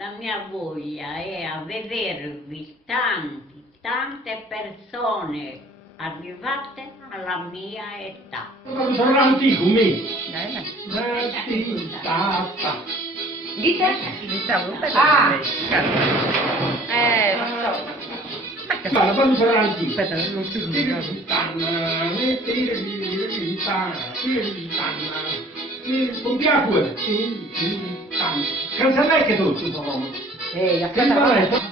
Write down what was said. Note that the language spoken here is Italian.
La mia voglia è a vedervi tante persone arrivate alla mia età. Sono antico, me. Guarda, quando sono antico. Aspetta, non si Con piacque. Canzone che tu, aspetta,